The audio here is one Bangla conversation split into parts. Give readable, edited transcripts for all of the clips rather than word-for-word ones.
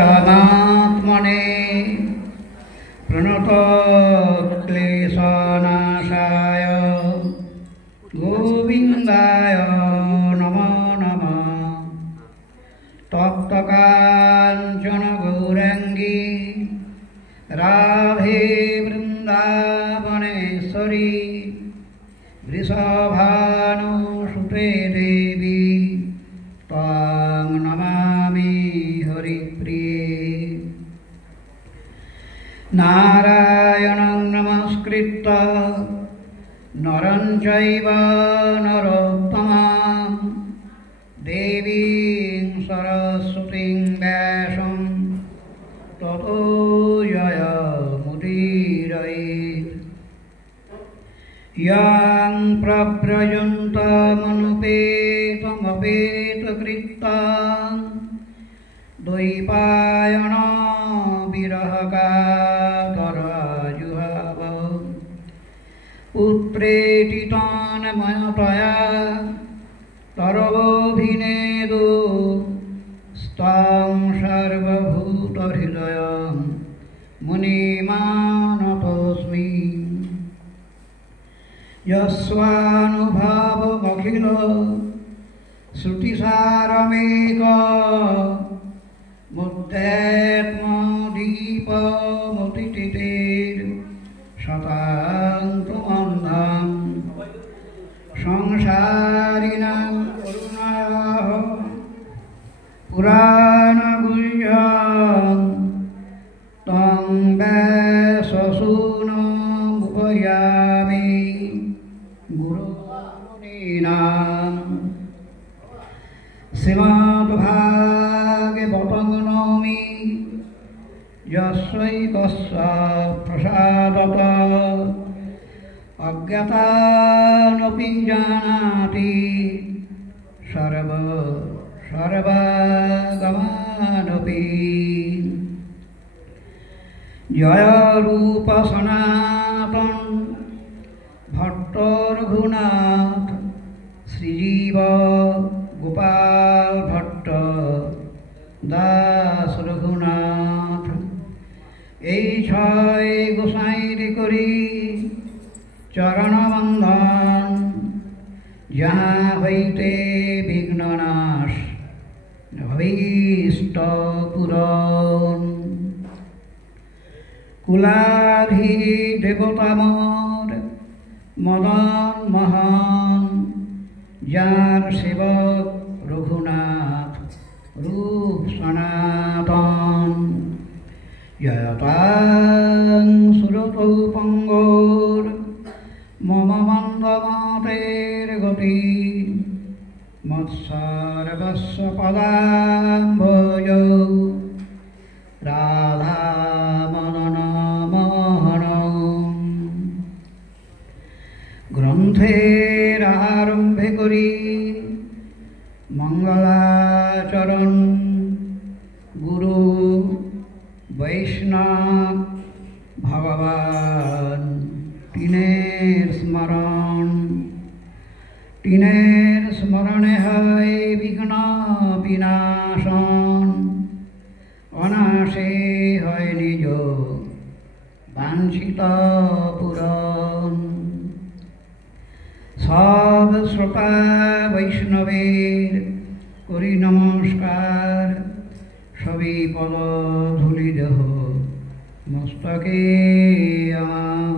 परमात्मने प्रणतक्लेशनाशाय गोविन्दाय नमो नमः। तप्तकाञ्चन गौराङ्गी राधे वृन्दावनेश्वरी वृषभानुसुते देवी त्वां नमामि हरिप्रिये। नारायणं नमस्कृत्य नरं चैव नरोत्तमं देवीं सरस्वतीं व्यासं ततो जयमुदीरयेत्। यं प्रव्रजन्तमनुपेतमपेतकृत्तं द्वैपायनो विरहकातराजुहाव पुत्रेति तान्मयतया तरवोऽभिनेदो स्तां सर्वभूतहृदयं मुनिमानतोऽस्मि। यस्वानुभावमखिल श्रुतिसारमेक मुद्देत्मदीपमुदितेर् शतान्तमन्धं संसारिणां करुणायाः पुराणगुह्यं तं व्याससूनमुपयामि गुरुमुनीनां। श्रीमद्भागवतं नौमि यस्यैकस्य प्रसादतः अज्ञातानपि जानाति सर्वगमानपि। जय रूप सनातन भट्ट रघुनाथ श्रीजीव गोपाल भट्ट दास रघुनाथ। এই ছয় গোসাইর করি চরণ বন্ধন, যাহা হইতে বিঘ্ননাশ ভীষ্ট পূরণ। কুলাধি দেবতা মোর মদন মহান, যার সেবক রঘুনাথ রূপ সনাতন। জয়তাং সুরতৌ পঙ্গোর মম মন্দমতের গতি, মৎসর্বস্ব পদাম্ভোজৌ রাধা মদন মোহনৌ। গ্রন্থের আরম্ভে করি মঙ্গলাচরণ, গুরু বৈষ্ণব ভগবান তিনের স্মরণ। তিনের স্মরণে হয় বিঘ্ন বিনাশন, অনাশে হয় নিজ বাঞ্ছিত পূরণ। সব শ্রোতা বৈষ্ণবের করি নমস্কার, সবই পদ ধূলি দেহ মস্তকে আমার।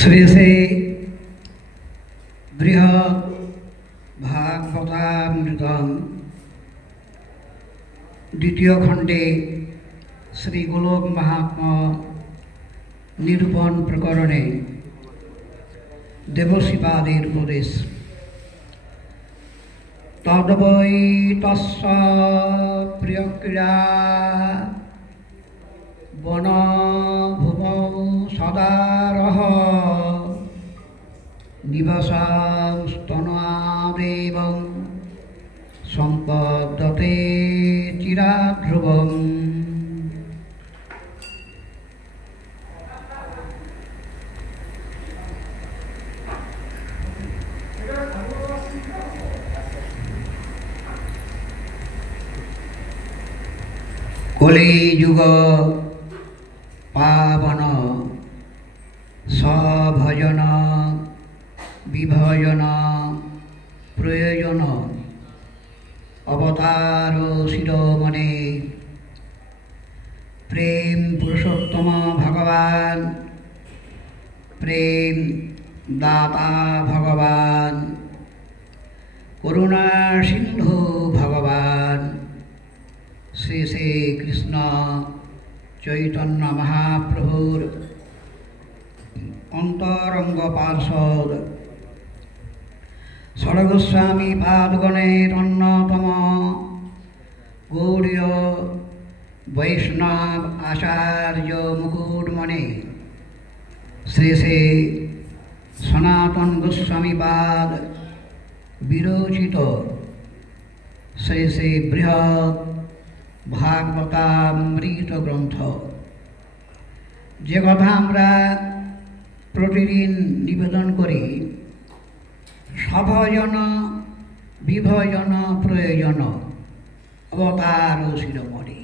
শ্রী শ্রী বৃহৎ ভাগবতামৃতম দ্বিতীয় খণ্ডে শ্রী গোলক মাহাত্ম্য নিরূপণ প্রকরণে দেবশ্রীপাদের উপদেশ। তদ্বৈ তস্য প্রিয়ক্রীড়া বন ভুবৌ সদারহ নিবসাংস্তনাদেবং সম্পদ্যতে চিরাধ্রুবম। কলিযুগ পাবন সভজন বিভজন প্রয়োজন অবতার শিরোমণি প্রেম পুরুষোত্তম ভগবান, প্রেম দাতা ভগবান, করুণা সিন্ধু ভগবান শ্রী শ্রী কৃষ্ণ চৈতন্য মহাপ্রভুর অন্তরঙ্গ পার্ষদ ষড়গোস্বামী পাদগণের অন্যতম গৌড়ীয় বৈষ্ণব আচার্য মুকুটমণি শ্রী শ্রী সনাতন গোস্বামীপাদ বিরচিত শ্রী শ্রী বৃহৎ ভাগবতামৃত গ্রন্থ, যে কথা আমরা প্রতিদিন নিবেদন করি, সভজন বিভজন প্রয়োজন অবতার শিরোমণি।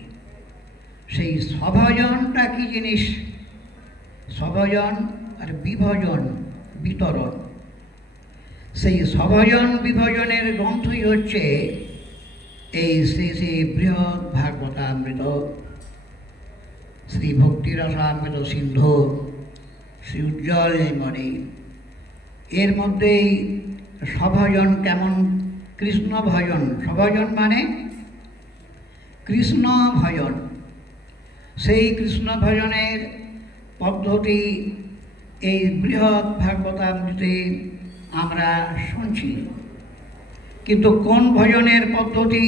সেই সভজনটা কি জিনিস? সভজন আর বিভজন বিতরণ। সেই সভজন বিভজনের গ্রন্থই হচ্ছে এই শ্রী শ্রী বৃহৎ ভাগবতামৃত, শ্রী ভক্তিরসামৃত সিন্ধু, শ্রী উজ্জ্বলমণি। এর মধ্যেই সভজন কেমন? কৃষ্ণ ভজন। সভজন মানে কৃষ্ণ ভজন। সেই কৃষ্ণ ভজনের পদ্ধতি এই বৃহৎ ভাগবতামৃতে আমরা শুনছি। কিন্তু কোন ভজনের পদ্ধতি?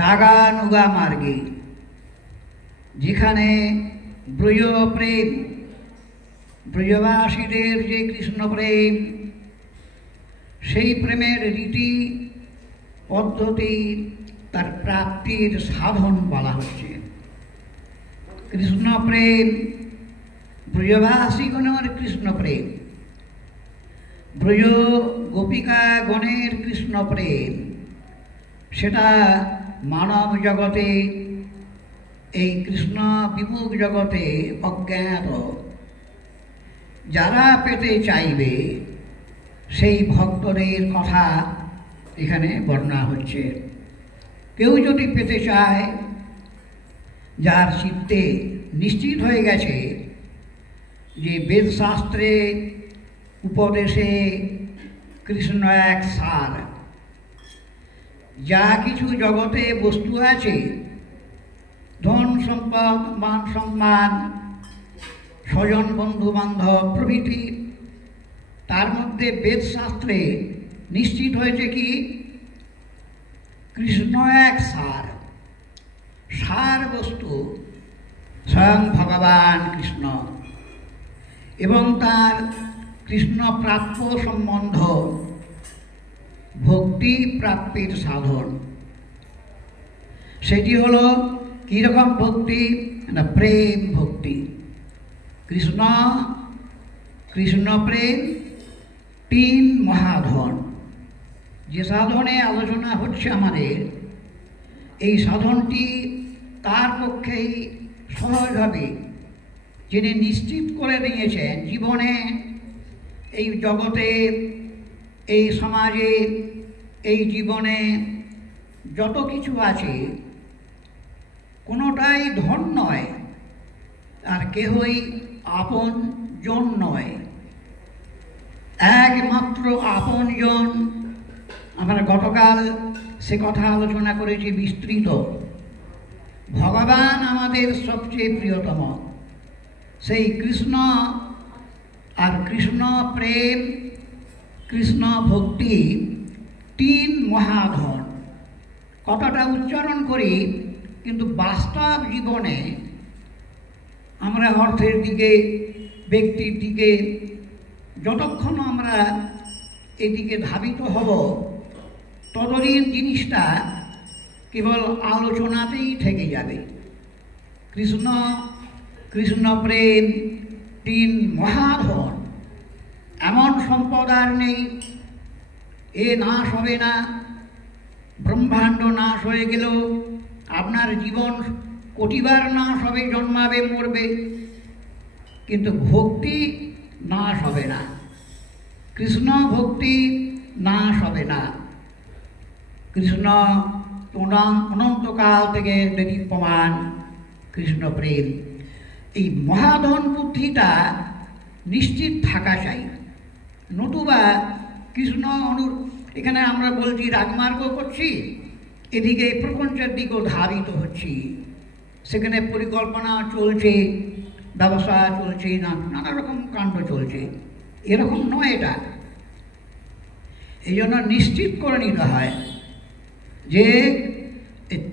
রাগানুগা মার্গে, যেখানে ব্রজ প্রেম, ব্রজবাসীদের যে কৃষ্ণ প্রেম, সেই প্রেমের রীতি পদ্ধতি, তার প্রাপ্তির সাধন বলা হচ্ছে। কৃষ্ণ প্রেম, ব্রজবাসীগণের কৃষ্ণ প্রেম, ব্রজ গোপিকা গণের কৃষ্ণ প্রেম, সেটা মানব জগতে, এই কৃষ্ণ বিমুখ জগতে অজ্ঞাত। যারা পেতে চাইবে সেই ভক্তদের কথা এখানে বর্ণনা হচ্ছে। কেউ যদি পেতে চায়, যার চিত্তে নিশ্চিত হয়ে গেছে যে বেদশাস্ত্রে উপদেশে কৃষ্ণ এক সার, যা কিছু জগতে বস্তু আছে, ধন সম্পদ, মান সম্মান, স্বজন বন্ধু বান্ধব প্রভৃতি, তার মধ্যে বেদশাস্ত্রে নিশ্চিত হয়েছে কি কৃষ্ণ এক সার। সার বস্তু স্বয়ং ভগবান কৃষ্ণ এবং তার কৃষ্ণ প্রাপ্য সম্বন্ধ ভক্তি প্রাপ্তির সাধন। সেটি হলো কীরকম ভক্তি? না, প্রেম ভক্তি। কৃষ্ণ, কৃষ্ণ প্রেম, তিন মহাধন। যে সাধনে আলোচনা হচ্ছে আমাদের, এই সাধনটি তার পক্ষেই সহজভাবে যিনি নিশ্চিত করে নিয়েছেন জীবনে, এই জগতে, এই সমাজে, এই জীবনে যত কিছু আছে কোনোটাই ধন নয়, আর কেহই আপন জন নয়, একমাত্র আপন জন। আমরা গতকাল সে কথা আলোচনা করেছি বিস্তৃত। ভগবান আমাদের সবচেয়ে প্রিয়তম, সেই কৃষ্ণ। আর কৃষ্ণ প্রেম, কৃষ্ণ ভক্তি, তিন মহাধন। কথাটা উচ্চারণ করি, কিন্তু বাস্তব জীবনে আমরা অর্থের দিকে, ব্যক্তির দিকে যতক্ষণ আমরা এদিকে ধাবিত হব, ততদিন জিনিসটা কেবল আলোচনাতেই থেকে যাবে। কৃষ্ণ, কৃষ্ণ প্রেম, তিন মহাধন, এমন সম্পদ আর নেই। এ নাশ হবে না। ব্রহ্মাণ্ড নাশ হয়ে গেল, আপনার জীবন কোটিবার নাশ হবে, জন্মাবে, মরবে, কিন্তু ভক্তি নাশ হবে না। কৃষ্ণ ভক্তি নাশ হবে না। কৃষ্ণ অনন্তকাল থেকে দেদীপ্যমান কৃষ্ণ প্রেম। এই মহাধন বুদ্ধিটা নিশ্চিত থাকা চাই, নতুবা কৃষ্ণ এখানে আমরা বলছি রাগমার্গ করছি, এদিকে প্রপঞ্চের দিকেও ধাবিত হচ্ছি। সেখানে পরিকল্পনা চলছে, ব্যবসা চলছে, নানা রকম কাণ্ড চলছে। এরকম নয় এটা। এই জন্য নিশ্চিত করে নিতে হয় যে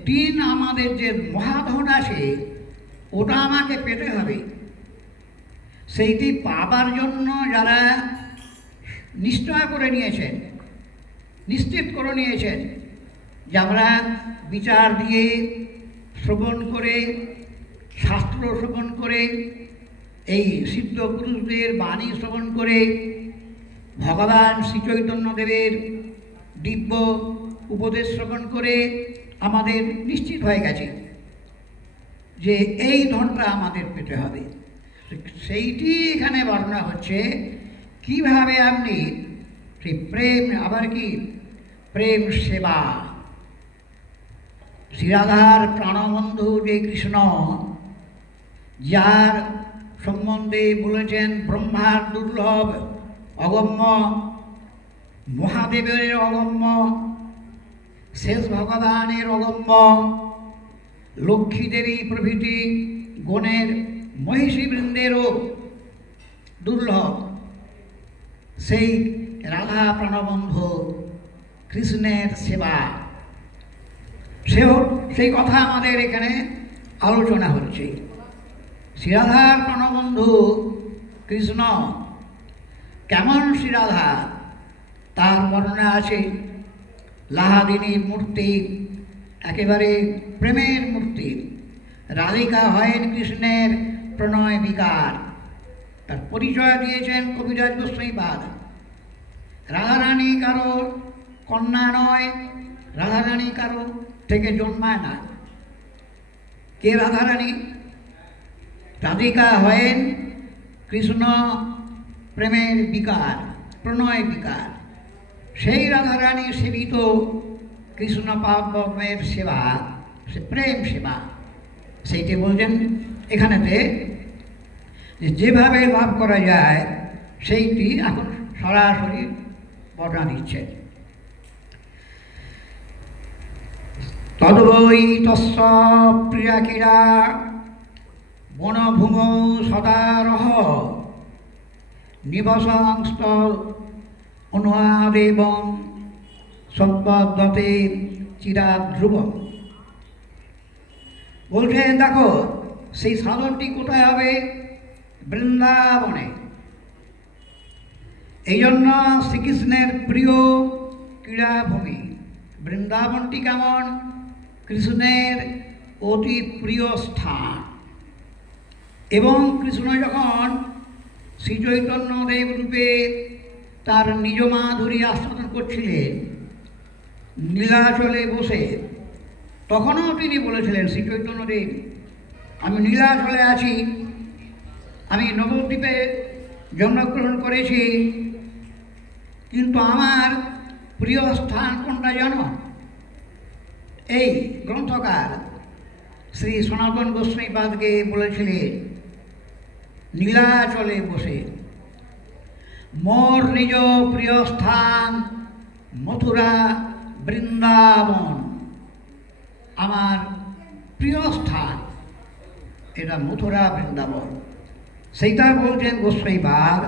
তিন আমাদের যে মহাধন আছে, ওটা আমাকে পেতে হবে। সেইটি পাবার জন্য যারা নিশ্চয় করে নিয়েছেন, নিশ্চিত করে নিয়েছেন যে আমরা বিচার দিয়ে, শ্রবণ করে, শাস্ত্র শ্রবণ করে, এই সিদ্ধ পুরুষদের বাণী শ্রবণ করে, ভগবান শ্রীচৈতন্যদেবের দিব্য উপদেশ শ্রবণ করে আমাদের নিশ্চিত হয়ে গেছে যে এই ধনটা আমাদের পেতে হবে। সেইটি এখানে বর্ণনা হচ্ছে, কিভাবে আপনি সেই প্রেম, আবার কি প্রেম সেবা। শ্রীরাধার প্রাণবন্ধু যে কৃষ্ণ, যার সম্বন্ধে বলেছেন ব্রহ্মার দুর্লভ, অগম্য, মহাদেবের অগম্য, শেষ ভগবানের অগম্য, লক্ষ্মী দেবী প্রভৃতি গণের মহিষী বৃন্দেরও দুর্লভ, সেই রাধা প্রাণবন্ধু কৃষ্ণের সেবা, সেই কথা আমাদের এখানে আলোচনা হচ্ছে। শ্রীরাধার প্রাণবন্ধু কৃষ্ণ কেমন শ্রীরাধা তার বর্ণনা আছে। লাহাদিনীর মূর্তি, একেবারে প্রেমের মূর্তি। রাধিকা হয়েন কৃষ্ণের প্রণয় বিকার। তার পরিচয় দিয়েছেন কবিরাজ গোস্বামীপাদ। রাধারানী কারো কন্যা নয়, রাধারানী কারো থেকে জন্মায় না। কে রাধারানী? রাধিকা হয়েন কৃষ্ণ প্রেমের বিকার, প্রণয় বিকার। সেই রাধারানী সেবিত কৃষ্ণ পাবনের সেবা, সে প্রেম সেবা। সেইটি বলছেন এখানেতে যেভাবে লাভ করা যায়, সেইটি এখন সরাসরি বর্ণনা দিচ্ছে। তদ্বৈ তস্য প্রিয়া ক্রীড়া বনভূমৌ সদারহ নিবসংস্ত অনুয়াদেবং সম্পদ্যতে চিরাধ্রুবম। বলছেন দেখো, সেই সাধনটি কোথায় হবে? বৃন্দাবনে। এই জন্য শ্রীকৃষ্ণের প্রিয় ক্রীড়াভূমি বৃন্দাবনটি। কেমন? কৃষ্ণের অতি প্রিয় স্থান। এবং কৃষ্ণ যখন শ্রীচৈতন্যদেব রূপে তার নিজ মাধুরী আস্বাদন করছিলেন নীলাচলে বসে, তখনও তিনি বলেছিলেন, শ্রীচৈতন্যদেব, আমি নীলাচলে আছি, আমি নবদ্বীপে জন্মগ্রহণ করেছি, কিন্তু আমার প্রিয় স্থান কোনটা জানো? এই গ্রন্থকার শ্রী সনাতন গোস্বামীপাদকে বলেছিলেন নীলাচলে বসে। মোর নিজ প্রিয় স্থান মথুরা বৃন্দাবন, আমার প্রিয় স্থান এটা মথুরা বৃন্দাবন। সেইটা বলছেন গোস্বাই বাগ,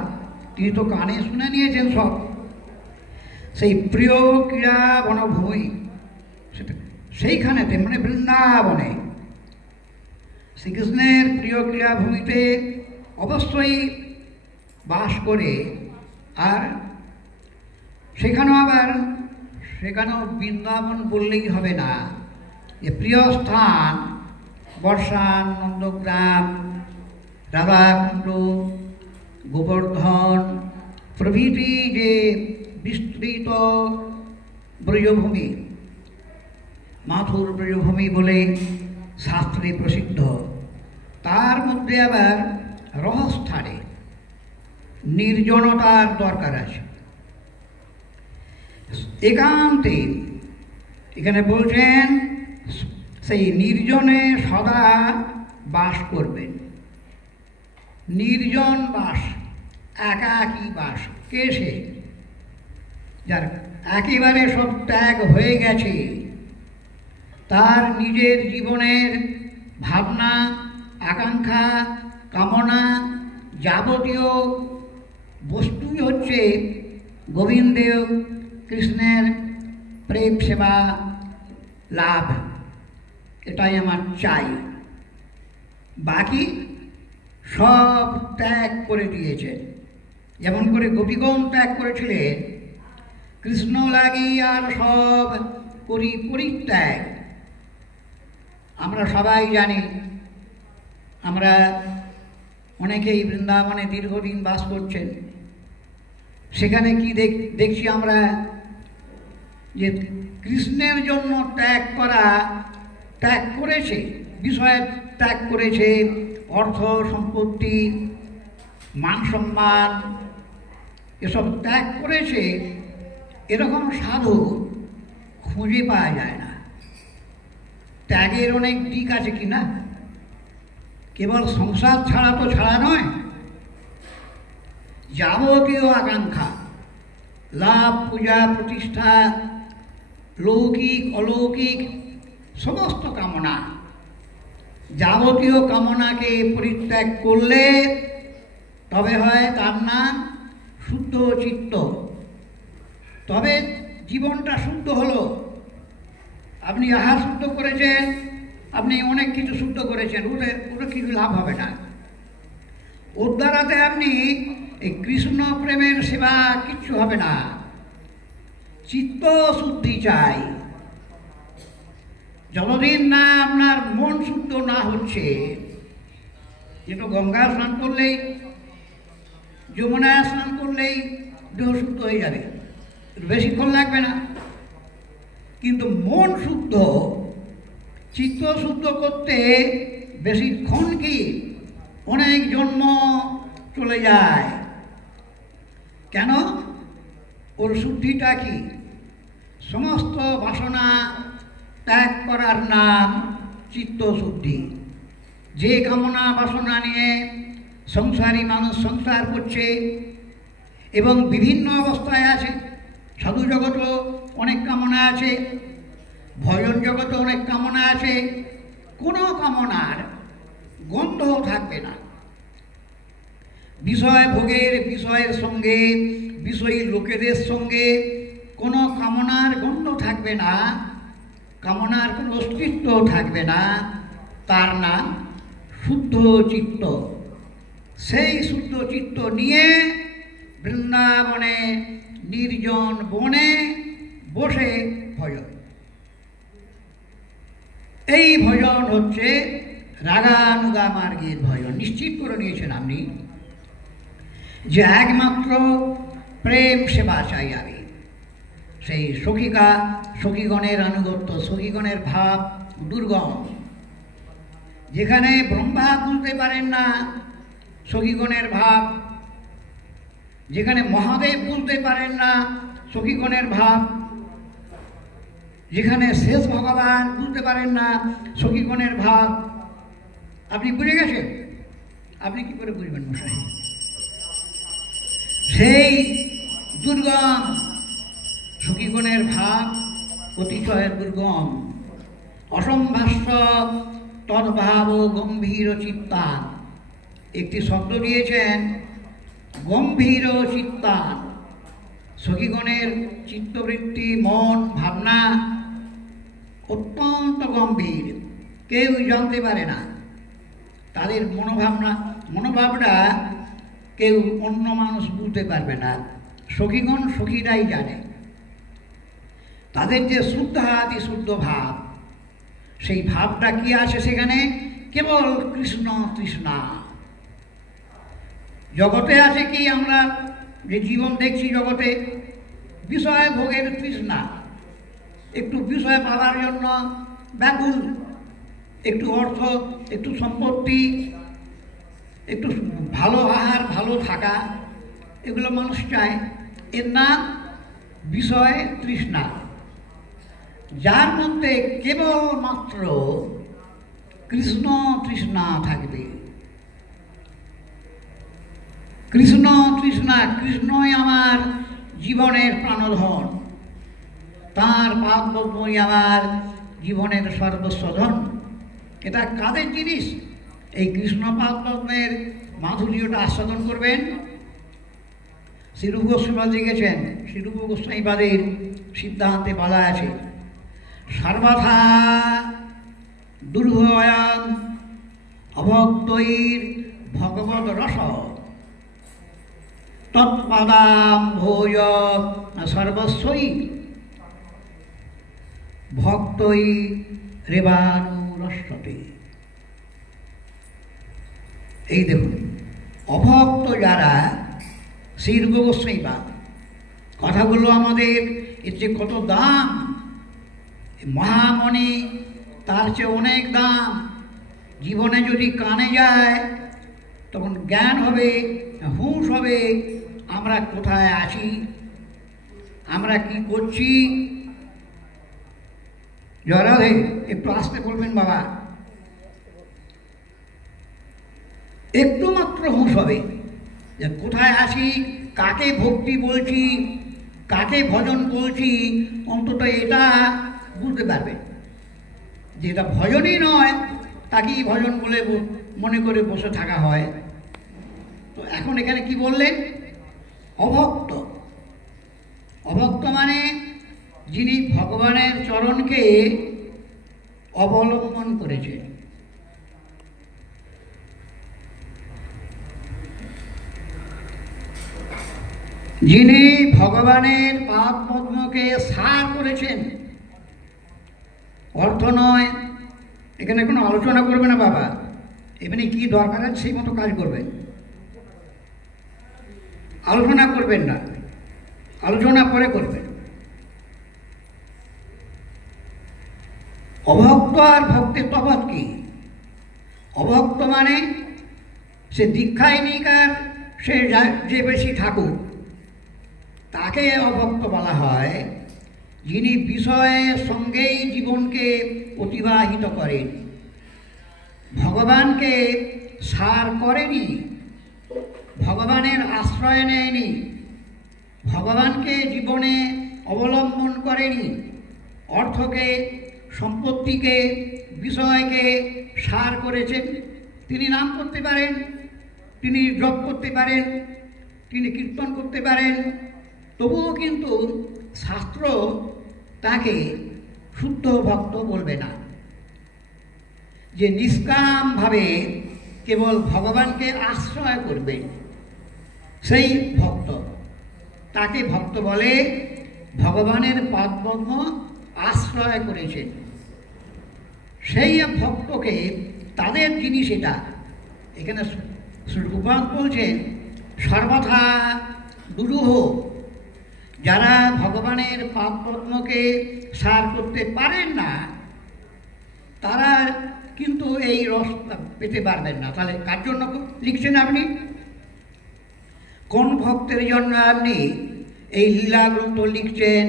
তিনি তো কানে শুনে নিয়েছেন সব। সেই প্রিয় ক্রীড়া বনভূমি সেইখানেতে মানে বৃন্দাবনে শ্রীকৃষ্ণের প্রিয় ক্রীড়াভূমিতে অবশ্যই বাস করে। আর সেখানেও বৃন্দাবন বললেই হবে না, যে প্রিয় স্থান বর্ষান, নন্দগ্রাম, রাধাকুণ্ড, গোবর্ধন প্রভৃতি যে বিস্তৃত ব্রজভূমি, মাথুর ব্রজভূমি বলে শাস্ত্রে প্রসিদ্ধ, তার মধ্যে আবার রহস্থানে নির্জনতার দরকার আছে। একান্তে এখানে বলছেন সেই নির্জনে সদা বাস করবেন। নির্জন বাস, একাকী বাস। কে সে? যার একেবারে সব ত্যাগ হয়ে গেছে, তার নিজের জীবনের ভাবনা, আকাঙ্ক্ষা, কামনা, যাবতীয় বস্তুই হচ্ছে গোবিন্দের কৃষ্ণের প্রেম সেবা লাভ, এটাই আমার চাই। বাকি সব ত্যাগ করে দিয়েছে। যেমন করে গোপীগণ ত্যাগ করেছিলেন, কৃষ্ণ লাগি আর সব করি পরিত্যাগ। আমরা সবাই জানি, আমরা অনেকেই বৃন্দাবনে দীর্ঘদিন বাস করছেন। সেখানে কি দেখছি আমরা, যে কৃষ্ণের জন্য ত্যাগ করেছে, বিষয় ত্যাগ করেছে, অর্থ সম্পত্তি, মান সম্মান এসব ত্যাগ করেছে। এরকম সাধু খুঁজে পাওয়া যায় না। ত্যাগের অনেক দিক আছে কি না? কেবল সংসার ছাড়া তো ছাড়া নয়, যাবতীয় আকাঙ্ক্ষা, লাভ, পূজা, প্রতিষ্ঠা, লৌকিক অলৌকিক সমস্ত কামনা, যাবতীয় কামনাকে পরিত্যাগ করলে তবে হয় তার নাম শুদ্ধ চিত্ত। তবে জীবনটা শুদ্ধ হলো। আপনি আহার শুদ্ধ করেছেন, আপনি অনেক কিছু শুদ্ধ করেছেন, ওটা কিছু লাভ হবে না। ওর দ্বারাতে আপনি এই কৃষ্ণ প্রেমের সেবা কিচ্ছু হবে না। চিত্ত শুদ্ধি চাই। যতদিন না আপনার মন শুদ্ধ না হচ্ছে, যেটা গঙ্গা স্নান করলেই, যমুনায় স্নান করলেই দেহ শুদ্ধ হয়ে যাবে, বেশিক্ষণ লাগবে না। কিন্তু মন শুদ্ধ, চিত্ত শুদ্ধ করতে বেশিক্ষণ কি, অনেক জন্ম চলে যায়। কেন? ওর শুদ্ধিটা কি? সমস্ত বাসনা ত্যাগ করার নাম চিত্ত শুদ্ধি। যে কামনা বাসনা নিয়ে সংসারী মানুষ সংসার করছে এবং বিভিন্ন অবস্থায় আছে, সাধু জগৎও অনেক কামনা আছে, ভজন জগতে অনেক কামনা আছে, কোনো কামনার গন্ধ থাকবে না। বিষয় ভোগের, বিষয়ের সঙ্গে, বিষয়ী লোকেদের সঙ্গে কোনো কামনার গন্ধ থাকবে না, কামনার কোনো অস্তিত্ব থাকবে না। তার নাম শুদ্ধ চিত্ত। সেই শুদ্ধ চিত্ত নিয়ে বৃন্দাবনে নির্জন বনে বসে ভজন। এই ভজন হচ্ছে রাগানুগা মার্গের ভজন। নিশ্চিত করে নিয়েছেন আপনি যে একমাত্র প্রেম সেবা চাই আমি। সেই সখীগণের আনুগত্য, সখীগণের ভাব দুর্গম। যেখানে ব্রহ্মা বুঝতে পারেন না সখীগণের ভাব, যেখানে মহাদেব বুঝতে পারেন না সখীগণের ভাব, যেখানে শেষ ভগবান বুঝতে পারেন না সখীগণের ভাব, আপনি বুঝে গেছেন। আপনি কি করে বুঝবেন মশাই? সেই দুর্গম সখীগণের ভাব অতিশয় দুর্গম, অসম্ভাষ্য তদ্ভাব গম্ভীর চিত্তান। একটি শব্দ দিয়েছেন গম্ভীর চিত্তান। সখীগণের চিত্তবৃত্তি, মন, ভাবনা অত্যন্ত গম্ভীর, কেউ জানতে পারে না। তাদের মনোভাবটা কেউ অন্য মানুষ বুঝতে পারবে না। সখীগণ সখীরাই জানে। তাদের যে শুদ্ধ আদি শুদ্ধ ভাব, সেই ভাবটা কি আছে সেখানে? কেবল কৃষ্ণ তৃষ্ণা। জগতে আছে কি, আমরা যে জীবন দেখছি জগতে, বিষয় ভোগের তৃষ্ণা, একটু বিষয় পাওয়ার জন্য ব্যাকুল, একটু অর্থ, একটু সম্পত্তি, একটু ভালো আহার, ভালো থাকা, এগুলো মানুষ চায়। এর নাম বিষয় তৃষ্ণা। যার মধ্যে কেবলমাত্র কৃষ্ণ তৃষ্ণা থাকবে, কৃষ্ণ তৃষ্ণা, কৃষ্ণই আমার জীবনের প্রাণধন, তাঁর পাদপদ্মই আমার জীবনের সর্বস্বধন। এটা কাদের জিনিস? এই কৃষ্ণ পাদপদ্মের মাধুর্যটা আস্বাদন করবেন। শ্রীরূপ গোস্বামী লিখেছেন, শ্রীরূপ গোস্বামীবাদের সিদ্ধান্তে বলা আছে, সর্বথা দুর্ভয়ান অভক্তৈর ভগবদ রস তৎপদাম ভোজ সর্বস্বই ভক্তই রেবানুরস্বতে। এই দেখুন, অভক্ত যারা, শ্রীরূপ গোস্বামীপাদ কথাগুলো আমাদের এর যে কত দাম, মহামণি তার চেয়ে অনেক দাম। জীবনে যদি কানে যায় তখন জ্ঞান হবে, হুঁশ হবে, আমরা কোথায় আছি, আমরা কি করছি। জয়রাধে, একটু আসতে বলবেন বাবা। একটু মাত্র হুঁশ হবে যে কোথায় আছি, কাকে ভক্তি বলছি, কাকে ভজন বলছি, অন্তত এটা বুঝতে পারবে যে এটা ভজনই নয়, তাকেই ভজন বলে মনে করে বসে থাকা হয়। তো এখন এখানে কি বললেন? অভক্ত। অভক্ত মানে যিনি ভগবানের চরণকে অবলম্বন করেছেন। যিনি ভগবানের পাদ পদ্মকে সার করেছেন। অর্থ নয়, এখানে কোনো আলোচনা করবে না বাবা, এমনি কি দরকার আছে সেই মতো কাজ করবেন, আলোচনা করবেন না, আলোচনা পরে করবেন। অভক্ত আর ভক্তের তফাৎ কি? অভক্ত মানে সে দীক্ষায় নিক আর সে যে বেশি থাকুক, তাকে অভক্ত বলা হয়। যিনি বিষয়ের সঙ্গেই জীবনকে অতিবাহিত করেন, ভগবানকে সার করেনি, ভগবানের আশ্রয় নেয়নি, ভগবানকে জীবনে অবলম্বন করেনি, অর্থকে, সম্পত্তিকে, বিষয়কে সার করেছেন। তিনি নাম করতে পারেন, তিনি জপ করতে পারেন, তিনি কীর্তন করতে পারেন, তবুও কিন্তু শাস্ত্র তাকে শুদ্ধ ভক্ত বলবে না। যে নিষ্কামভাবে কেবল ভগবানকে আশ্রয় করবে সেই ভক্ত, তাকে ভক্ত বলে। ভগবানের পাদপদ্ম আশ্রয় করেছেন সেই ভক্তকে, তাদের জিনিস এটা। এখানে শ্রীরূপাদ বলছেন সর্বথা দুরূহ। যারা ভগবানের পাদপদ্মকে সার করতে পারেন না, তারা কিন্তু এই রস পেতে পারবেন না। তাহলে কার জন্য লিখছেন আপনি? কোন ভক্তের জন্য আপনি এই লীলা গ্রন্থ লিখছেন,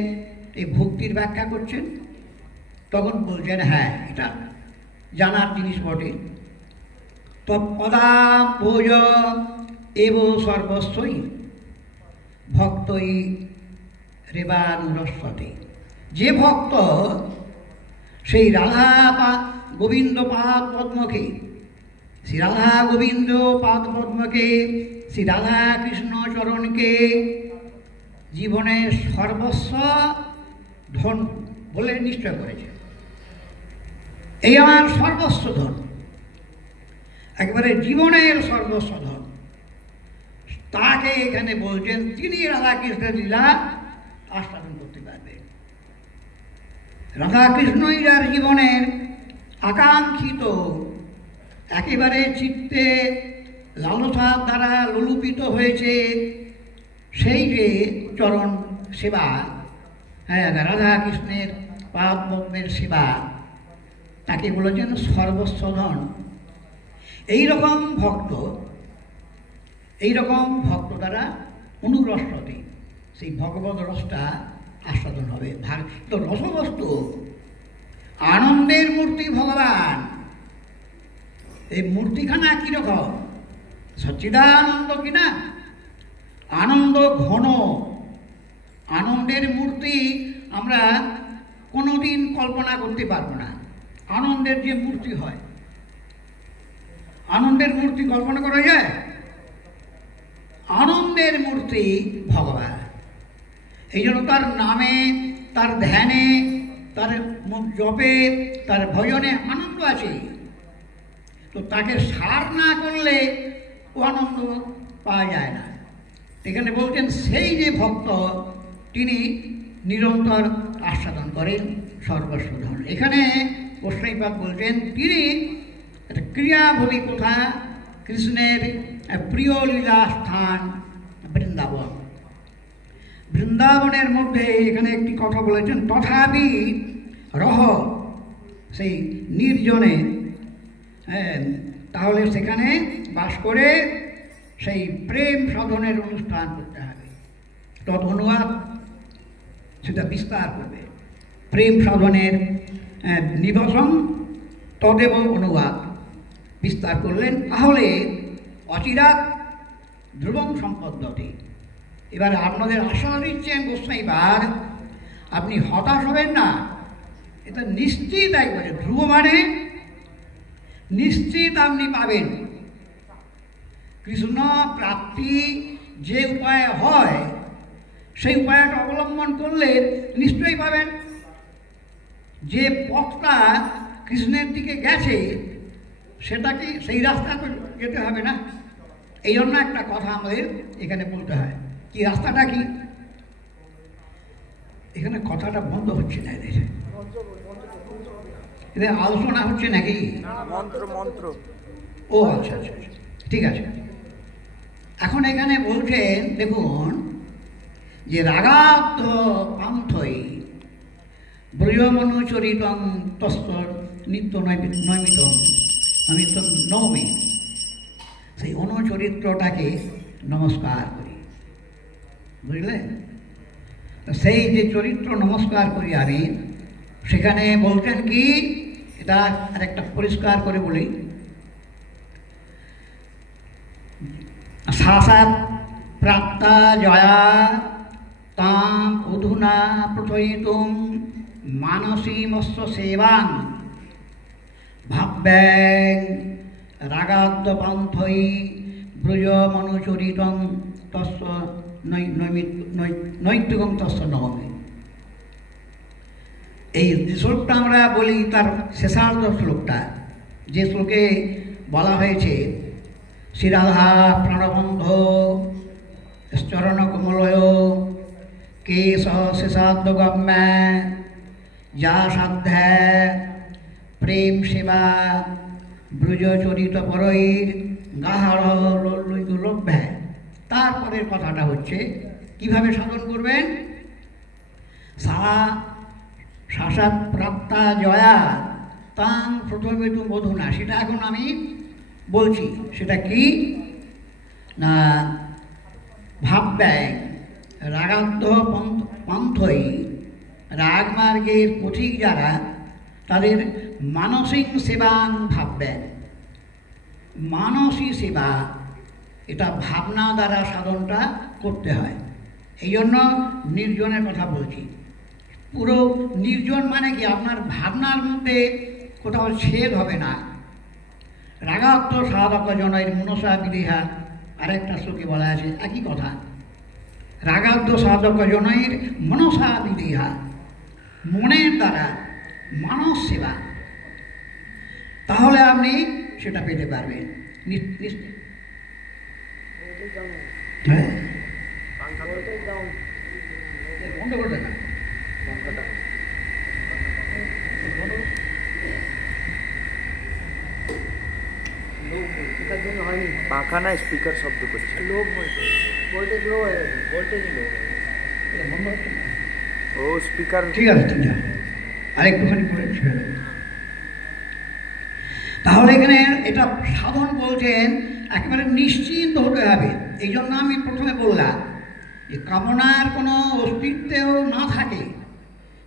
এই ভক্তির ব্যাখ্যা করছেন? তখন বলছেন হ্যাঁ, এটা জানার জিনিস বটে। তৎপদাম্ভোজ এব সর্বস্বই ভক্তই রেবানুরস্বতে। যে ভক্ত সেই রাধা গোবিন্দ পাদ পদ্মকে, শ্রী রাধা গোবিন্দ পাদ পদ্মকে, শ্রী রাধা কৃষ্ণ চরণকে জীবনের সর্বস্ব ধন বলে নিশ্চয় করেছে, এই আমার সর্বস্ব ধন, একেবারে জীবনের সর্বস্ব ধন, তাকে এখানে বলছেন তিনি রাধা কৃষ্ণের লীলা আস্বাদন করতে পারবেন। রাধা কৃষ্ণই যার জীবনের আকাঙ্ক্ষিত, একেবারে চিত্তে লালসার দ্বারা লোলুপিত হয়েছে সেই যে চরণ সেবা, হ্যাঁ, রাধা কৃষ্ণের পাদ পদ্মের সেবা, তাকে বলেছেন সর্বস্ব ধন। এইরকম ভক্ত দ্বারা অনুরসতে সেই ভগবত রসটা আস্বাদন হবে। তো রসবস্তু আনন্দের মূর্তি ভগবান। এই মূর্তিখানা কীরকম? সচ্চিদানন্দ কিনা, আনন্দ ঘন। আনন্দের মূর্তি আমরা কোনোদিন কল্পনা করতে পারবো না। আনন্দের যে মূর্তি হয়, আনন্দের মূর্তি কল্পনা করা যায়? আনন্দের মূর্তি ভগবান। এই জন্য তার নামে, তার ধ্যানে, তার জপে, তার ভজনে আনন্দ আছে। তো তাকে সার না করলে ও আনন্দ পাওয়া যায় না। এখানে বলছেন সেই যে ভক্ত তিনি নিরন্তর আস্বাদন করেন সর্বস্ব ধন। এখানে গোস্বামীপাদ বলছেন তিনি একটা ক্রিয়াভূমি কোথা, কৃষ্ণের প্রিয় লীলা স্থান বৃন্দাবন। বৃন্দাবনের মধ্যে এখানে একটি কথা বলেছেন, তথাপি রহ, সেই নির্জনে, তাহলে সেখানে বাস করে সেই প্রেম সাধনের অনুষ্ঠান করতে হবে। তৎ অনুবাদ সেটা বিস্তার করবে। প্রেম সাধনের নিবসন তদেব অনুবাদ বিস্তার করলেন। তাহলে অচিরাৎ ধ্রুবং সম্পদ্যতে। এবার আপনাদের আশা দিচ্ছেন গোস্বামীপাদ, আপনি হতাশ হবেন না, এটা নিশ্চিত, একবারে ধ্রুব মানে নিশ্চিত আপনি পাবেন। কৃষ্ণ প্রাপ্তি যে উপায় হয় সেই উপায়টা অবলম্বন করলে নিশ্চয়ই পাবেন। যে পথটা কৃষ্ণের দিকে গেছে সেটাকে সেই রাস্তা তো যেতে হবে না। এই জন্য একটা কথা আমাদের এখানে বলতে হয়, কি রাস্তাটা কি? এখানে কথাটা বন্ধ হচ্ছে না, এদের আলোচনা হচ্ছে নাকি? ও আচ্ছা আচ্ছা, ঠিক আছে। এখন এখানে বলছেন, দেখুন, যে রাগাদ্ধ পান্থই ব্রজমনুচরিতং তস্ত নিত্য নৈমিত নৌমি। সেই অনুচরিত্রটাকে নমস্কার করি, বুঝলে? সেই যে চরিত্র নমস্কার করি আমি, সেখানে বলছেন কি, এটা আরেকটা পরিষ্কার করে বলি, সাসাত প্রাপ্তা জয়া তাম অধুনা প্রথয়িতুম মানসীমস্য সেবাং ভাব্যাং রাগাদ্য পান্থই ব্রজমনুচরিতং তস্য নৈতিকং তস্য নবমী। এই শ্লোকটা আমরা বলি তার শেষার্ধ শ্লোকটা, যে শ্লোকে বলা হয়েছে শ্রীরাধা প্রাণবন্ধ চরণ কমলয় কেশ শেষাদ্যগম্যা যা সাধ্যা প্রেম সেবা ব্রজচরিত পরৈর গাহাড় লভ্যা। তারপরের কথাটা হচ্ছে কিভাবে সাধন করবেন। শাসাত প্রাপ্তা জয়া তাং প্রথমেতু মধুনা, সেটা এখন আমি বলছি। সেটা কি না, ভাবব্যাং রাগাদ্ধ পান্থই, রাগমার্গের পথিক যারা, তাদের মানসিক সেবাং ভাবব্যাং, মানসী সেবা, এটা ভাবনা দ্বারা সাধনটা করতে হয়। এই জন্য নির্জনের কথা বলছি। পুরো নির্জন মানে কি, আপনার ভাবনার মধ্যে কোথাও ছেদ হবে না। রাগাত্ম সাধক জনের মনসা বিদেহা, আরেকটা শ্লোকে বলা আছে একই কথা। রাগাদ্য সাধক জনের মনসা বিদেহা, মনের দ্বারা মানস সেবা, তাহলে আপনি সেটা পেতে পারবেন। হ্যাঁ, বন্ধ করে দেন। পাখা না স্পিকার শব্দ করছে, লো ভোল্টেজ, লো হয়ে গেছে, ভোল্টেজ লো বন্ধ হচ্ছে না। ও স্পিকার ঠিক আছে, ঠিক আছে, আরেকটুখানি করে ছেড়ে দেবেন। তাহলে এখানে এটা সাধন বলছেন একেবারে নিশ্চিন্ত হতে হবে। এই জন্য আমি প্রথমে বললাম যে কামনার কোনো অস্তিত্বেও না থাকে,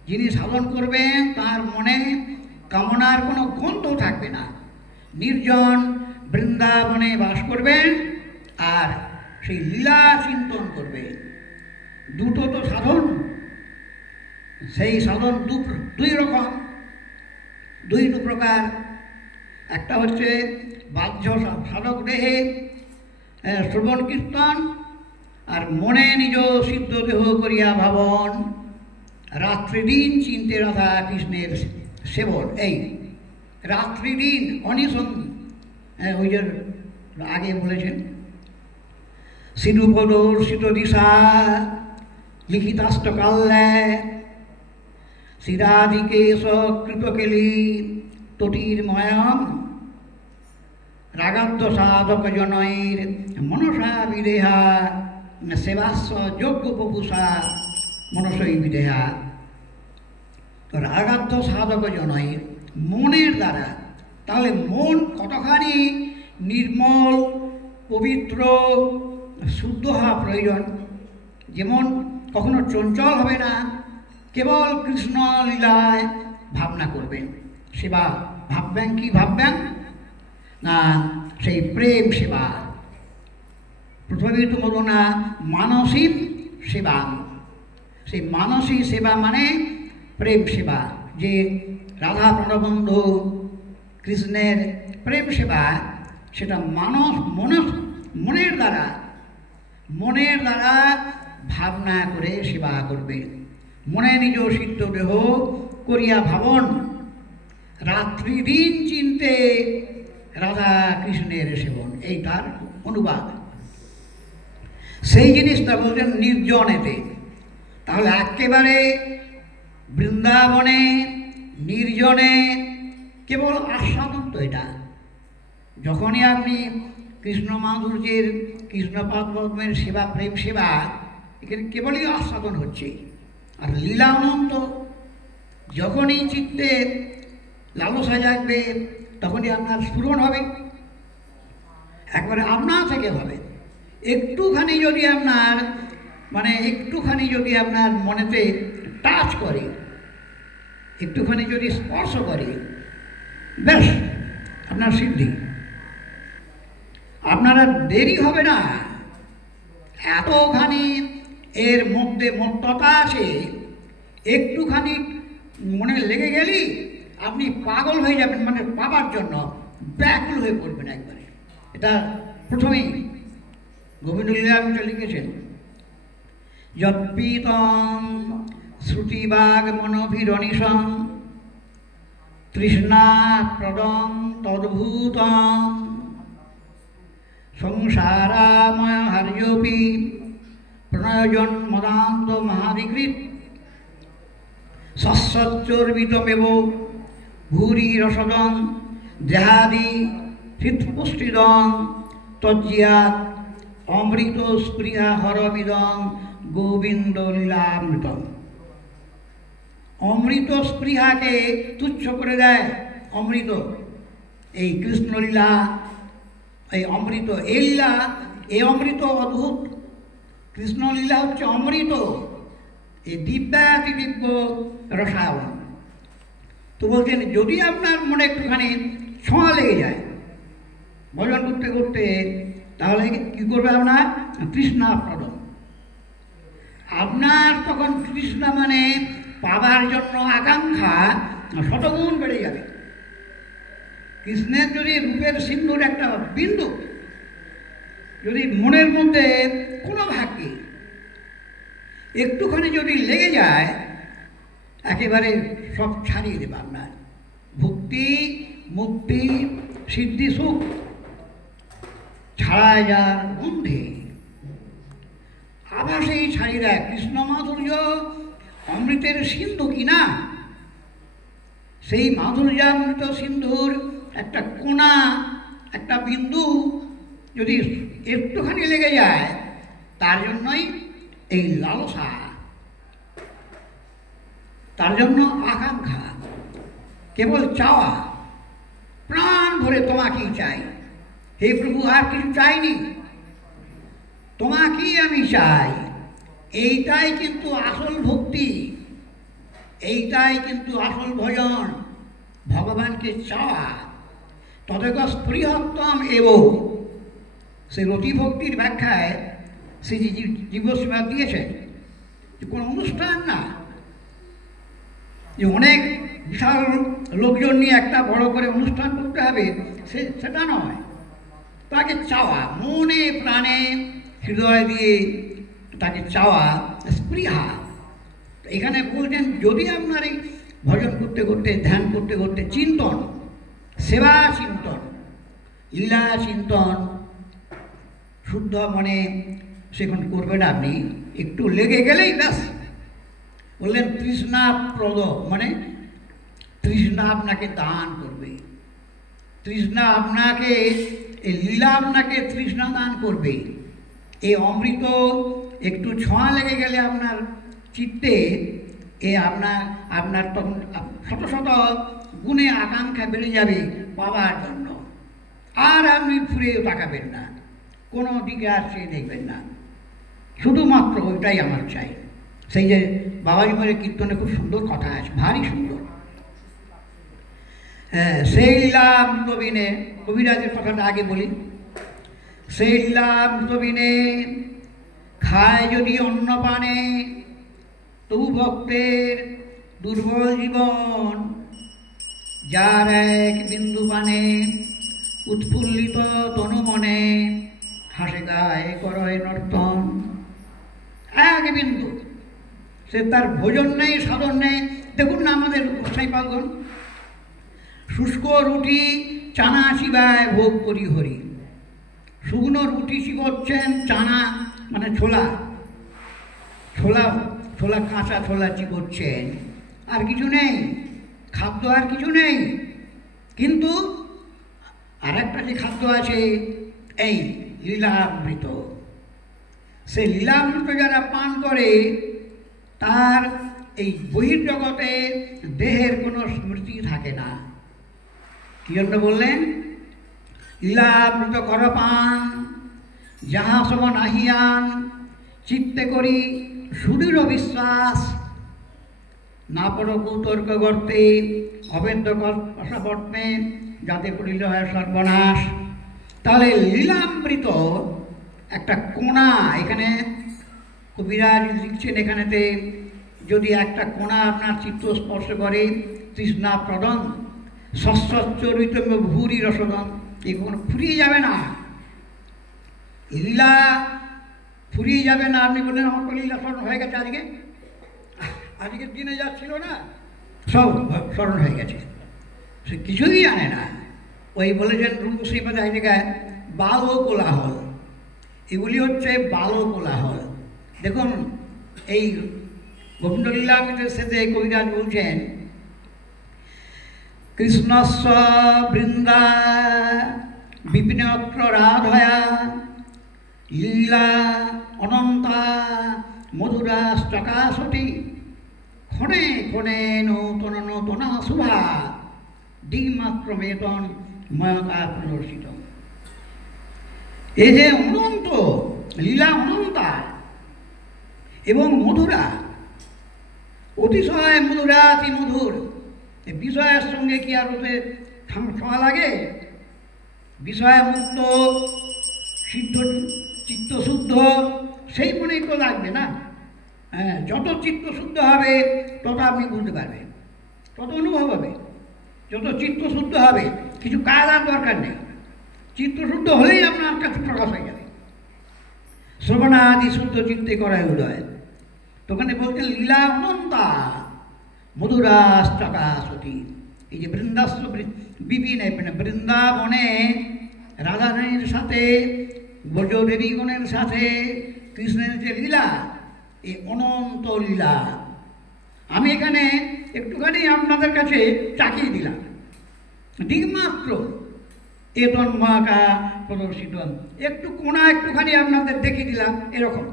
যিনি সাধন করবেন তার মনে কামনার কোনো গন্ধ থাকবে না। নির্জন বৃন্দাবনে বাস করবেন আর সেই লীলা চিন্তন করবেন। দুটো তো সাধন, সেই সাধন দুই রকম, দুই প্রকার। একটা হচ্ছে বাহ্য সাধক দেহে শ্রবণ কীর্তন, আর মনে নিজ সিদ্ধ দেহ করিয়া ভাবন, রাত্রি দিন চিন্তে রাধা কৃষ্ণের সেবন। এই রাত্রি দিন অনিসন্ধি, ওই যে আগে বলেছেন সিধুপদর্শিত দিশা লিখিতাষ্টকাল্যে শিরাদিকেশ কৃতকেলি তটির্ময়ম, রাগাদ্য সাধক জনৈর মনসা বিদেহা সেবাস্ব যোগ্য পপুষা মনসই বিদেহা। তো রাগাদ্য সাধক জনৈর মনের দ্বারা, তাহলে মন কতখানি নির্মল পবিত্র শুদ্ধ হওয়া প্রয়োজন। যেমন কখনো চঞ্চল হবে না, কেবল কৃষ্ণ লীলায় ভাবনা করবেন। সেবা ভাববেন, কি ভাববেন না সেই প্রেম সেবা। প্রথমেই তো বলবো না মানসিক সেবা, সেই মানসিক সেবা মানে প্রেম সেবা। যে রাধা প্রাণবন্ধু কৃষ্ণের প্রেম সেবা, সেটা মনের দ্বারা ভাবনা করে সেবা করবে। মনে নিজ সিদ্ধ দেহ করিয়া ভাবন, রাত্রি দিন চিনতে রাধা কৃষ্ণের সেবন। এই তার অনুবাদ। সেই জিনিসটা বলছেন নির্জনেতে। তাহলে একেবারে বৃন্দাবনে নির্জনে কেবল আস্বাদন তো এটা। যখনই আপনি কৃষ্ণ মাধুর্যের কৃষ্ণপাদ পদ্মের সেবা, প্রেম সেবা, এখানে কেবলই আস্বাদন হচ্ছে। আর লীলা অনন্ত। যখনই চিত্তে লালসা জাগবে তখনই আপনার স্ফুরণ হবে, একবারে আপনা থেকে হবে। একটুখানি যদি আপনার মনেতে টাচ করে, একটুখানি যদি স্পর্শ করে, ব্যাস আপনার সিদ্ধি। আপনারা দেরি হবে না। এতখানি এর মধ্যে মত্ততা আছে, একটুখানি মনে লেগে গেলেই আপনি পাগল হয়ে যাবেন, মানে পাবার জন্য ব্যাকুল হয়ে পড়বেন একবারে। এটা প্রথমেই গোবিন্দ লীলাটা লিখেছেন, যৎপীতম শ্রুতিবাগ মনোভিরনিশম তৃষ্ণা প্রদম তদ্ভূতম সংসারাময় হার্যোপি প্রণয়জন মদান্ত মহাবিকৃত সচ্চর্বিতমেব ভূরি রসদং দেহাদি হৃৎপুষ্টিদং তজ্জিয়াত অমৃত স্পৃহা হরমিদং গোবিন্দ লীলামৃতম। অমৃত স্পৃহাকে তুচ্ছ করে দেয় অমৃত, এই কৃষ্ণলীলা, এই অমৃত, এই লীলা, এই অমৃত অদ্ভুত। কৃষ্ণলীলা হচ্ছে অমৃত, এই দিব্যাতি দিব্য রসায়ন। তো বলছেন যদি আপনার মনে একটুখানি ছোঁয়া লেগে যায়, ভজন তাহলে কি করবে আপনার তৃষ্ণাপ্রদ। আপনার তখন তৃষ্ণা মানে পাবার জন্য আকাঙ্ক্ষা শতগুণ বেড়ে যাবে। কৃষ্ণের যদি রূপের সিন্ধুর একটা বিন্দু যদি মনের মধ্যে কোনো ভাগ্যে একটুখানি যদি লেগে যায়, একেবারে সব ছাড়িয়ে দেবে আপনার ভক্তি, মুক্তি, সিদ্ধি, সুখ ছাড়ায় যার গন্ধে আভাসেই ছাড়িয়ে দেয়। কৃষ্ণ মাধুর্য অমৃতের সিন্ধু কিনা, সেই মাধুর্যামৃত সিন্ধুর একটা কোণা, একটা বিন্দু যদি একটুখানি লেগে যায়, তার জন্যই এই লালসা, তার জন্য আকাঙ্ক্ষা, কেবল চাওয়া, প্রাণ ভরে তোমাকেই চাই, হে প্রভু আর কিছু চাইনি, তোমাকেই আমি চাই। এইটাই কিন্তু আসল ভক্তি, এইটাই কিন্তু আসল ভজন, ভগবানকে চাওয়া। তদেক স্পৃহত্তম এবং সে রতি ভক্তির ব্যাখ্যায় সে জীবস্মাদ দিয়েছেন যে কোনো অনুষ্ঠান না, যে অনেক বিশাল লোকজন নিয়ে একটা বড় করে অনুষ্ঠান করতে হবে, সেটা নয়। তাকে চাওয়া, মনে প্রাণে হৃদয় দিয়ে তাকে চাওয়া, স্পৃহা। এখানে বলছেন যদি আপনার এই ভজন করতে করতে, ধ্যান করতে করতে, চিন্তন, সেবা চিন্তন, লীলা চিন্তন শুদ্ধ মনে সেখানে করবেন, আপনি একটু লেগে গেলেই ব্যাস বললেন তৃষ্ণাপ্রদ, মানে তৃষ্ণা আপনাকে দান করবে, তৃষ্ণা আপনাকে, এই লীলা আপনাকে তৃষ্ণা দান করবে। এই অমৃত একটু ছোঁয়া লেগে গেলে আপনার চিত্তে, এ আপনার তখন শত শত গুণে আকাঙ্ক্ষা বেড়ে যাবে পাওয়ার জন্য। আর আপনি ফুরেও তাকাবেন না, কোনো দিকে আর সে দেখবেন না, শুধুমাত্র ওইটাই আমার চাই। সেই যে বাবাজি মায়ের কীর্তনে খুব সুন্দর কথা আছে, ভারী সুন্দর। হ্যাঁ, সেই লীলামৃতবিনে, কবিরাজের কথাটা আগে বলি। সেই লীলামৃতবিনে খায় যদি অন্ন পানে, তবু ভক্তের দুর্বল জীবন, যার এক বিন্দু পানে উৎফুল্লিত তনু মনে, হাসে গায়ে করয় নর্তন। এক বিন্দু, সে তার ভোজন নেই, সাধন নেই। দেখুন না আমাদের গোসাই পালগণ, শুষ্ক রুটি চানা চিবায় ভোগ করি হরি। শুকনো রুটি চিবোচ্ছেন, চানা মানে ছোলা, ছোলা ছোলা কাঁচা ছোলা চিবোচ্ছেন, আর কিছু নেই, খাদ্য আর কিছু নেই। কিন্তু আর একটা যে খাদ্য আছে, এই লীলামৃত। সে লীলামৃত যারা পান করে, তার এই বহির্জগতে দেহের কোনো স্মৃতি থাকে না। কি জন্য বললেন? লীলামৃত কর পান, যাহা সম নাহিয়ান, চিত্তে করি সুদৃঢ় বিশ্বাস, না পড়ো কুতর্ক গর্তে, অবেদ্য কষাবর্তে, যাতে করিল হয় সর্বনাশ। তাহলে লীলামৃত একটা কোণা, এখানে কবিরাজ লিখছেন, এখানেতে যদি একটা কোণা আপনার চিত্ত স্পর্শ করে, তৃষ্ণা প্রদন সচ্চরিত ভূরি রসদন, এই কখনো ফুরিয়ে যাবে না, লীলা ফুরিয়ে যাবে না। আপনি বললেন আমার তো লীলা স্মরণ হয়ে গেছে, আজকের দিনে যা ছিল না সব স্মরণ হয়ে গেছে, সে কিছুই জানে না। ওই বলেছেন রূপ শ্রীপদ এক জায়গায় বাল কোলাহল, এগুলি হচ্ছে বাল কোলাহল। দেখুন এই গোবিন্দলীলামৃতের সাথে কবিরাজ বলছেন, কৃষ্ণস্ব বৃন্দা বিপিনত্র রাধয়া, লীলা অনন্তা মধুরা চকাশতি, ক্ষণে ক্ষণে নূতন নূতন শুভা, দিমাত্র মেতন ময়কা প্রদর্শিত। এই যে অনন্ত লীলা, অনন্তা এবং মধুরা, অতিশয় মধুরা, অতি মধুর। বিষয়ের সঙ্গে কি আর ওতে ছোঁয়া লাগে? বিষয় মুক্ত সিদ্ধ চিত্তশুদ্ধ সেই মনেই তো লাগবে না। হ্যাঁ, যত চিত্তশুদ্ধ হবে তত আপনি বুঝতে পারবেন, তত অনুভব হবে। যত চিত্তশুদ্ধ হবে কিছু কাজ আর দরকার নেই, চিত্তশুদ্ধ হলেই আপনার কাছে প্রকাশ হয়ে যাবে। শ্রবণাদি শুদ্ধ চিত্তে করায় উদয়। তো ওখানে বলছেন লীলা অনন্তা মধুরাষ্টকাশতী। এই যে বিপিন বৃন্দাবনে রাধারানীর সাথে ব্রজদেবীগণের সাথে কৃষ্ণের যে লীলা, এই অনন্ত লীলা আমি এখানে একটুখানি আপনাদের কাছে চাকিয়ে দিলাম, দিকমাত্র এ তন্মাকা প্রদর্শিত একটু কোনা একটুখানি আপনাদের দেখিয়ে দিলাম। এরকম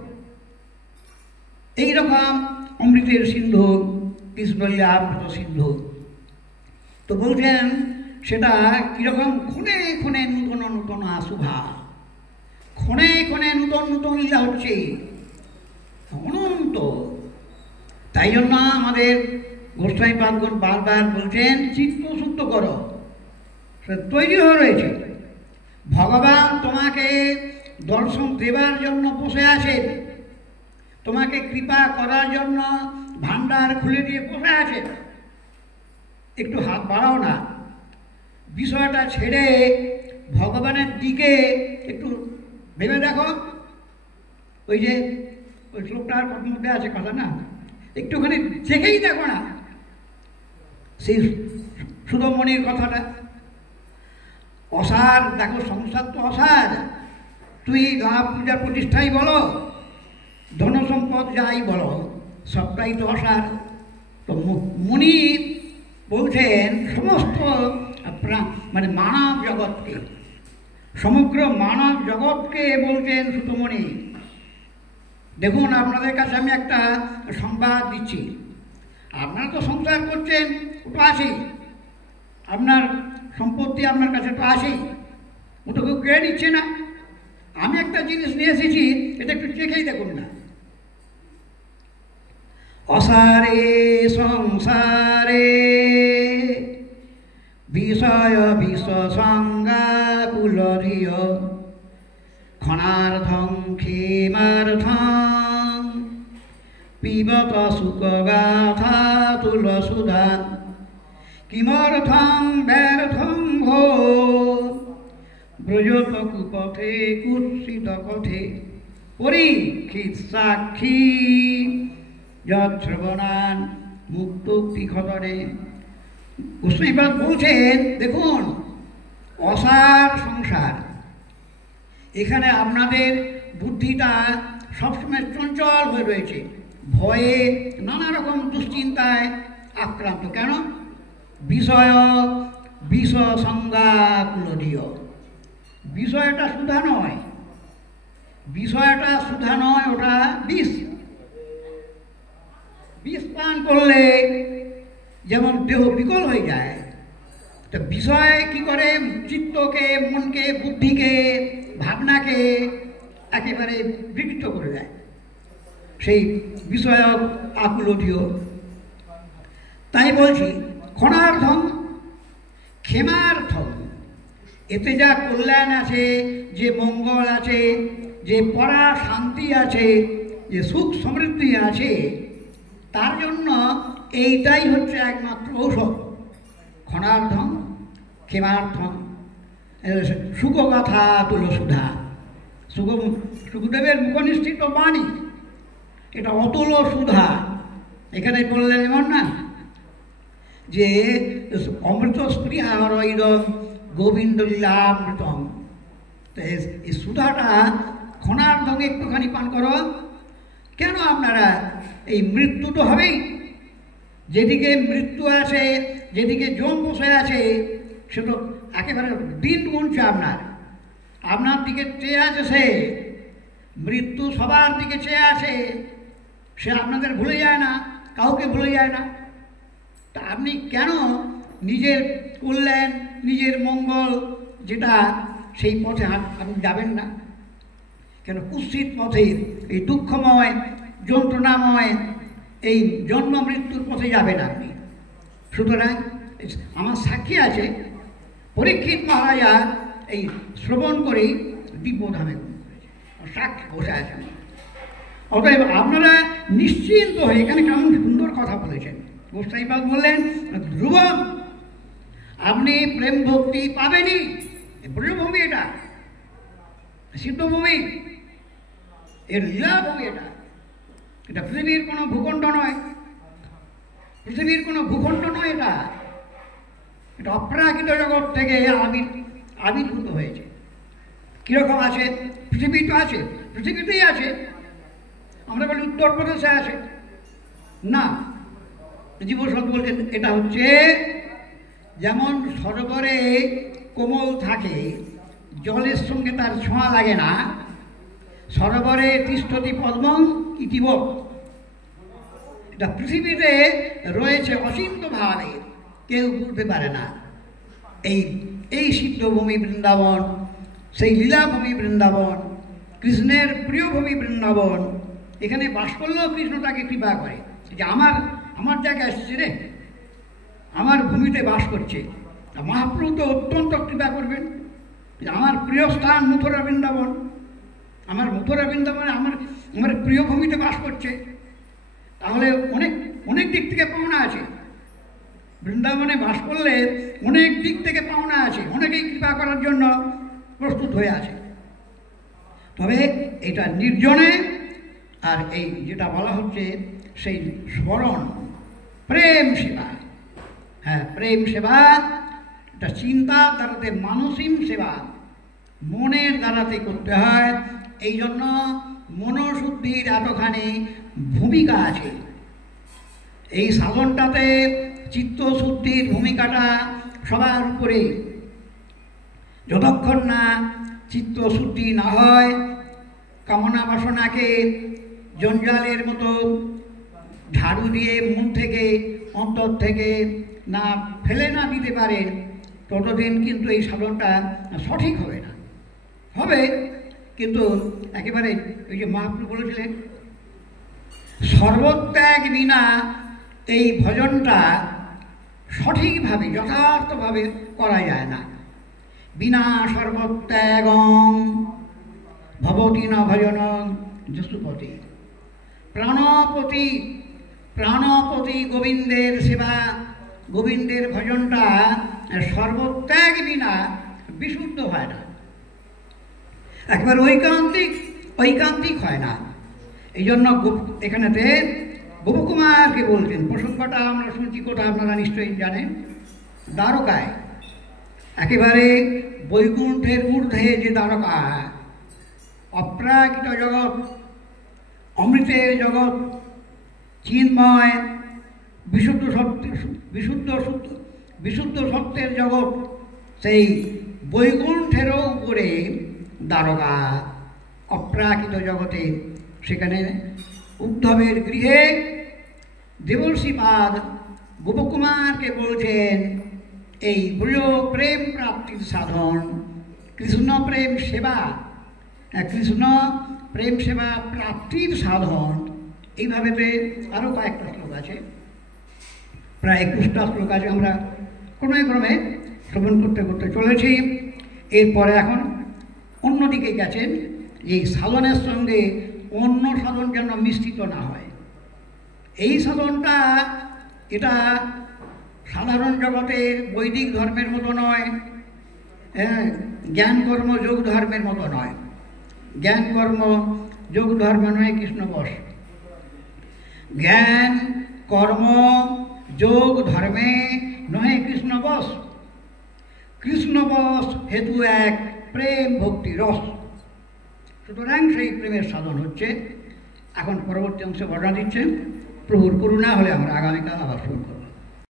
এইরকম অমৃতের সিন্ধু, কৃষ্ণলীলা অমৃত সিন্ধু। তো বলছেন সেটা কীরকম, ক্ষণে ক্ষণে নূতন নূতন শুভা, ক্ষণে ক্ষণে নূতন নূতন লীলা হচ্ছে, অনন্ত। তাই জন্য আমাদের গোস্বামী পাদগণ বারবার বলছেন চিত্ত শুদ্ধ করো, তৈরি হয়ে রয়েছে। ভগবান তোমাকে দর্শন দেবার জন্য বসে আছেন, তোমাকে কৃপা করার জন্য ভান্ডার খুলে দিয়ে বসে আছেন। একটু হাত বাড়াও না, বিষয়টা ছেড়ে ভগবানের দিকে একটু ভেবে দেখো। ওই যে ওই শ্লোকটার মধ্যে আছে কথা না, একটুখানি দেখেই দেখো না সেই সুধমণির কথাটা। অসার দেখো, সংসার তো অসার। তুই লাভ পূজা প্রতিষ্ঠাই বলো, ধন সম্পদ যাই বলো, সবটাই তো অসার। তো মুনি বলছেন সমস্ত মানে মানব জগৎকে, সমগ্র মানব জগৎকে বলছেন সুতমণি। দেখুন আপনাদের কাছে আমি একটা সংবাদ দিচ্ছি, আপনারা তো সংসার করছেন, ওটা আসি, আপনার সম্পত্তি আপনার কাছে তো আসি, ও তো কেউ কেড়ে নিচ্ছে না। আমি একটা জিনিস নিয়ে এসেছি, এটা একটু চেখেই দেখুন না। অসারে সংসারে বিষয় বিষসঙ্গাকুলধিয় ক্ষণার্ধং ক্ষেমার্ধং পিবত সুখগাথা তুলসুধা কিমর্থং ব্যর্থং ভো ব্রজত কুপথে কুৎসিত পথে পরীক্ষিত সাক্ষী যশ্রবণান মুক্তোক্তি খতনে। গোস্বামীপাদ বলছেন দেখুন, অসার সংসার, এখানে আপনাদের বুদ্ধিটা সবসময় চঞ্চল হয়ে রয়েছে, ভয়ে নানা রকম দুশ্চিন্তায় আক্রান্ত। কেন? বিষয় বিষসঙ্গাকুলধিয়। বিষয়টা সুধা নয়, বিষয়টা সুধা নয়, ওটা বিষ। বিষ পান করলে যেমন দেহ বিকল হয়ে যায়, তো বিষয় কি করে চিত্তকে, মনকে, বুদ্ধিকে, ভাবনাকে একেবারে বিকৃত করে দেয়। সেই বিষয় আকুলধিয়। তাই বলছি ক্ষণার্ধম ক্ষেমার্থম, এতে যা কল্যাণ আছে, যে মঙ্গল আছে, যে পরা শান্তি আছে, যে সুখ সমৃদ্ধি আছে, তার জন্য এইটাই হচ্ছে একমাত্র ঔষধ। ক্ষণার্ধম ক্ষেমার্থম সুখগাথা তুলসুধা। সুখদেবের মুখনিষ্ঠিত বাণী, এটা অতুল সুধা। এখানে বললেন এমন না যে অমৃত স্পৃহারইদম গোবিন্দ লীলামৃতম। তো এই সুধাটা ক্ষণার্ধম একটুখানি পান করো। কেন আপনারা, এই মৃত্যু তো হবেই, যেদিকে মৃত্যু আছে, যেদিকে জম বসে আছে, সে তো একেবারে দিন গুনছে আপনার, আপনার দিকে চেয়ে আছে সে। মৃত্যু সবার দিকে চেয়ে আছে, সে আপনাদের ভুলে যায় না, কাউকে ভুলে যায় না। তা আপনি কেন নিজের কল্যাণ, নিজের মঙ্গল যেটা, সেই পথে আপনি যাবেন না কেন? কুৎসিত পথে, এই দুঃখময় যন্ত্রণাময় এই জন্ম মৃত্যুর পথে যাবেন আপনি। সুতরাং আমার সাক্ষী আছে, পরীক্ষিত মহারাজা এই শ্রবণ করেই দিব্যধামে গ্রহণ করেছে, সাক্ষী বসে আছেন। অতএব আপনারা নিশ্চিন্ত হয়ে, এখানে কেমন সুন্দর কথা বলেছেন গোস্বামীপাদ বললেন, ধ্রুব আপনি প্রেম ভক্তি পাবেনই। ব্রহ্মভূমি, এটা সিদ্ধভূমি, এর লীলাভূমি, এটা পৃথিবীর কোনো ভূখণ্ড নয়, পৃথিবীর কোনো ভূখণ্ড নয়, এটা অপ্রাকৃত জগৎ থেকে আবির্ভূত হয়েছে। কিরকম আছে? পৃথিবী তো আছে, পৃথিবীতেই আছে। আমরা বলি উত্তরপ্রদেশে আছে, না, জীবসৎ বলছেন এটা হচ্ছে যেমন সরোবরে কোমল থাকে, জলের সঙ্গে তার ছোঁয়া লাগে না, সরোবরে তিষ্ঠতি পদ্মং ইতিব, এটা পৃথিবীতে রয়েছে অচিন্তভাবে, কেউ বুঝতে পারে না। এই সিদ্ধভূমি বৃন্দাবন, সেই লীলাভূমি বৃন্দাবন, কৃষ্ণের প্রিয় ভূমি বৃন্দাবন, এখানে বাস করলেও কৃষ্ণ তাকে কৃপা করে যে আমার জায়গায় এসেছে রে, আমার ভূমিতে বাস করছে। মহাপ্রভু তো অত্যন্ত কৃপা করবেন যে আমার প্রিয় স্থান মথুরা বৃন্দাবন, আমার মথুরা বৃন্দাবনে আমার প্রিয় ভূমিতে বাস করছে, তাহলে অনেক অনেক দিক থেকে পাওনা আছে। বৃন্দাবনে বাস করলে অনেক দিক থেকে পাওনা আছে, অনেকেই কৃপা করার জন্য প্রস্তুত হয়ে আছে। তবে এটা নির্জনে, আর এই যেটা বলা হচ্ছে সেই স্মরণ, প্রেম সেবা, হ্যাঁ প্রেম সেবা, এটা চিন্তার দ্বারাতে, মানসিক সেবা মনের দ্বারাতে করতে হয়। এই জন্য মনোশুদ্ধির এতখানি ভূমিকা আছে। এই সাধনটাতে চিত্তশুদ্ধির ভূমিকাটা সবার উপরে। যতক্ষণ না চিত্তশুদ্ধি না হয়, কামনা বাসনাকে জঞ্জালের মতো ঝাড়ু দিয়ে মন থেকে, অন্তর থেকে না ফেলে না দিতে পারেন, ততদিন কিন্তু এই সাধনটা সঠিক হবে না। হবে কিন্তু একেবারে ওই যে মহাপ্রভু বলেছিলেন, সর্বত্যাগ বিনা এই ভজনটা সঠিকভাবে যথার্থভাবে করা যায় না। বিনা সর্বত্যাগং ভবতি ন ভজনং যশুপতি। প্রাণপতি প্রাণপতি গোবিন্দের সেবা, গোবিন্দের ভজনটা সর্বত্যাগ বিনা বিশুদ্ধ হয় না, একবার ঐকান্তিক হয় না। এই জন্য এখানেতে গোপকুমারকে বলছেন, প্রসঙ্গটা আমরা শুনছি কোথায় আপনারা নিশ্চয়ই জানেন, দ্বারকায়, একেবারে বৈকুণ্ঠের ঊর্ধ্বে যে দ্বারকা, অপ্রাকৃত জগৎ, অমৃতের জগৎ, চিন্ময় বিশুদ্ধ সত্যের জগৎ, সেই বৈকুণ্ঠেরও উপরে দ্বারকা, অপ্রাকৃত জগতে। সেখানে উদ্ধবের গৃহে দেবর্ষিপাদ গোপকুমারকে বলছেন, এই প্রিয় প্রেম প্রাপ্তির সাধন কৃষ্ণ প্রেম সেবা, কৃষ্ণ প্রেম সেবা প্রাপ্তির সাধন। এইভাবেতে আরও কয়েকটা শ্লোক আছে, প্রায় 21টা শ্লোক আছে, আমরা ক্রমে ক্রমে শ্রবণ করতে করতে চলেছি। এরপরে এখন অন্যদিকে গেছেন, এই সাধনের সঙ্গে অন্য সাধন যেন মিশ্রিত না হয়। এই সাধনটা এটা সাধারণ জগতের বৈদিক ধর্মের মতো নয়, জ্ঞান কর্ম যোগ ধর্মের মতো নয়। জ্ঞান কর্ম যোগ ধর্ম নয় কৃষ্ণ বশ। জ্ঞান কর্ম যোগ ধর্মে নহে কৃষ্ণ বশ। কৃষ্ণ বশ হেতু এক প্রেম ভক্তি রস। সুতরাং সেই প্রেমের সাধন হচ্ছে। এখন পরবর্তী অংশে বর্ণনা দিচ্ছেন। প্রভুর করুণা হলে আমরা আগামীকাল আবার শুরু করব।